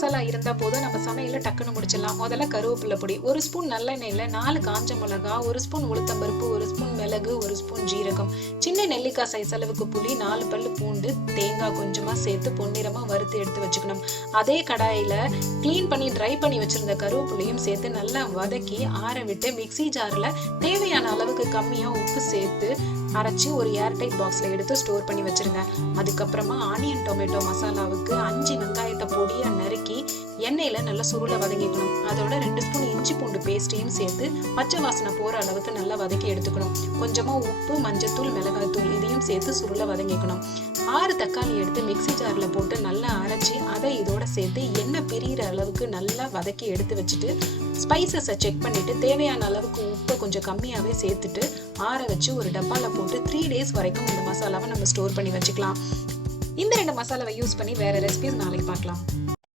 மசாலா இருந்தா போதும், நம்ம சமையல டக்குன்னு முடிச்சிடலாம். முதல்ல கருவேப்பிலை பொடி, 1 ஸ்பூன் நல்லெண்ணெயில 4 காஞ்ச மிளகா, 1 ஸ்பூன் உளுத்தம்பருப்பு, 1 ஸ்பூன் மிளகு, 1 ஸ்பூன் ஜீரகம், சின்ன நெல்லிக்காய் சைஸ் அளவுக்கு புளி, 4 பல்லு பூண்டு, தேங்காய் கொஞ்சமா சேர்த்து பொன்னிறமா வறுத்து எடுத்து வச்சுக்கணும். அதே கடாயில கிளீன் பண்ணி ட்ரை பண்ணி வச்சிருந்த கருவேப்பிலையும் சேர்த்து நல்லா வதக்கி ஆற விட்டு மிக்ஸி ஜார்ல தேவையான அளவுக்கு கம்மியா உப்பு சேர்த்து அரைச்சி ஒரு ஏர்டைட் பாக்ஸ்ல எடுத்து ஸ்டோர் பண்ணி வச்சிருங்க. அதுக்கப்புறமா ஆனியன் டொமேட்டோ மசாலாவுக்கு 5 வெங்காயத்தை பொடியா நறுக்கி எண்ணெயில நல்லா சுருள வதக்கிக்கணும். அதோட 2 ஸ்பூன் இஞ்சி பூண்டு பேஸ்டையும் சேர்த்து பச்சை வாசனை போற அளவுக்கு நல்லா வதக்கி எடுத்துக்கணும். கொஞ்சமா உப்பு, மஞ்சத்தூள், மிளகாய்த்தூள் இதையும் சேர்த்து சுருள வதக்கிக்கணும். 6 தக்காளி எடுத்து மிக்ஸி ஜார்ல போட்டு நல்லா அரைச்சி அதை இதோட சேர்த்து எண்ணெய் பிரியிற அளவுக்கு நல்லா வதக்கி எடுத்து வச்சுட்டு ஸ்பைசஸை செக் பண்ணிட்டு தேவையான அளவுக்கு உப்பு கொஞ்சம் கம்மியாவே சேர்த்துட்டு ஆற வச்சு ஒரு டப்பால போட்டு 3 days வரைக்கும் இந்த மசாலாவை நம்ம ஸ்டோர் பண்ணி வச்சுக்கலாம். இந்த 2 மசாலாவை யூஸ் பண்ணி வேற ரெசிபிஸ் நாளைக்கு பார்க்கலாம்.